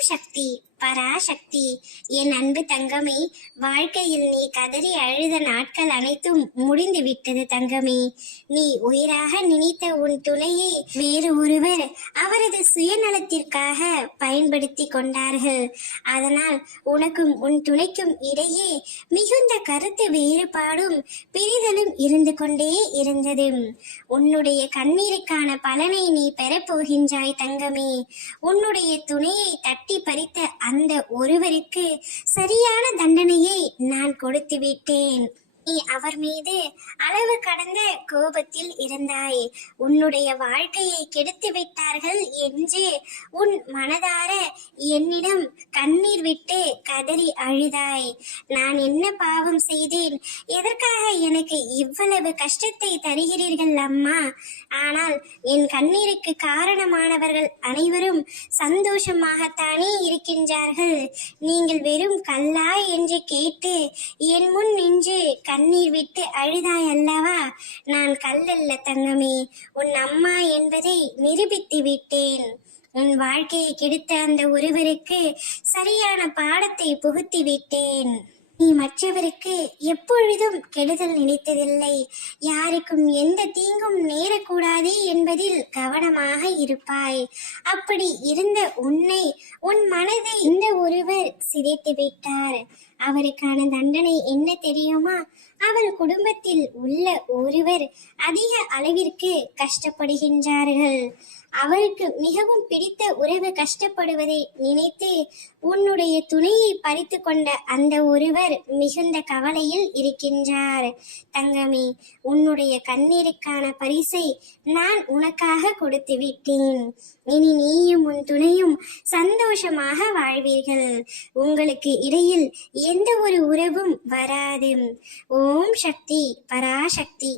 சக்தி பராசக்தி. என் அன்பு தங்கமே, வாழ்க்கையில் நீ கதறி அழுத நாட்கள் அனைத்தும் முடிந்து விட்டது தங்கமே. நீ உயிராக நினைத்த உன் துணையை வேறு ஒருவர் அவரது சுயநலத்திற்காக பயன்படுத்தி கொண்டார்கள். அதனால் உனக்கும் உன் துணைக்கும் இடையே மிகுந்த கருத்து வேறுபாடும் பிரிதலும் இருந்து கொண்டே இருந்தது. உன்னுடைய கண்ணீருக்கான பலனை நீ பெறப்போகின்றாய் தங்கமே. உன்னுடைய துணையை தட்டி பறித்த அந்த ஒருவருக்கு சரியான தண்டனையை நான் கொடுத்து விட்டேன். நீ அவர் மீது அளவு கடந்த கோபத்தில் இருந்தாய். உன்னுடைய வாழ்க்கையை கெடுத்து விட்டார்கள் என்று உன் மனதார என்னிடம் கண்ணீர் விட்டு கதறி அழுதாய். நான் என்ன பாவம் செய்தேன்? எதற்காக எனக்கு இவ்வளவு கஷ்டத்தை தருகிறீர்கள் அம்மா? ஆனால் என் கண்ணீருக்கு காரணமானவர்கள் அனைவரும் சந்தோஷமாகத்தானே இருக்கின்றார்கள். நீங்கள் வெறும் கல்லா என்று கேட்டு என் முன் நின்று கண்ணீர் விட்டு அழுதாய் அல்லவா? நான் கல்லல்ல தங்கமே, உன் அம்மா என்பதை நிரூபித்து விட்டேன். உன் வாழ்க்கையை கெடுத்த அந்த ஒருவருக்கு சரியான பாடத்தை புகுத்தி விட்டேன். நீ மற்றவருக்கு எப்பொழுதும் கெடுதல் நினைத்ததில்லை. யாருக்கும் எந்த தீங்கும் நேரக்கூடாது என்பதில் கவனமாக இருப்பாய். அப்படி இருந்த உன்னை, உன் மனதை இந்த ஒருவர் சிதைத்து விட்டார். அவருக்கான தண்டனை என்ன தெரியுமா? அவர் குடும்பத்தில் உள்ள ஒருவர் அதிக அளவிற்கு கஷ்டப்படுகின்றார்கள். அவருக்கு மிகவும் பிடித்த உறவு கஷ்டப்படுவதை நினைத்து உன்னுடைய துணையை பறித்து கொண்ட அந்த ஒருவர் மிகுந்த கவலையில் இருக்கின்றார். தங்கமே, உன்னுடைய கண்ணீருக்கான பரிசை நான் உனக்காக கொடுத்து விட்டேன். இனி நீயும் உன் துணையும் சந்தோஷமாக வாழ்வீர்கள். உங்களுக்கு இடையில் எந்த ஒரு உறவும் வராது. ஓம் சக்தி பராசக்தி.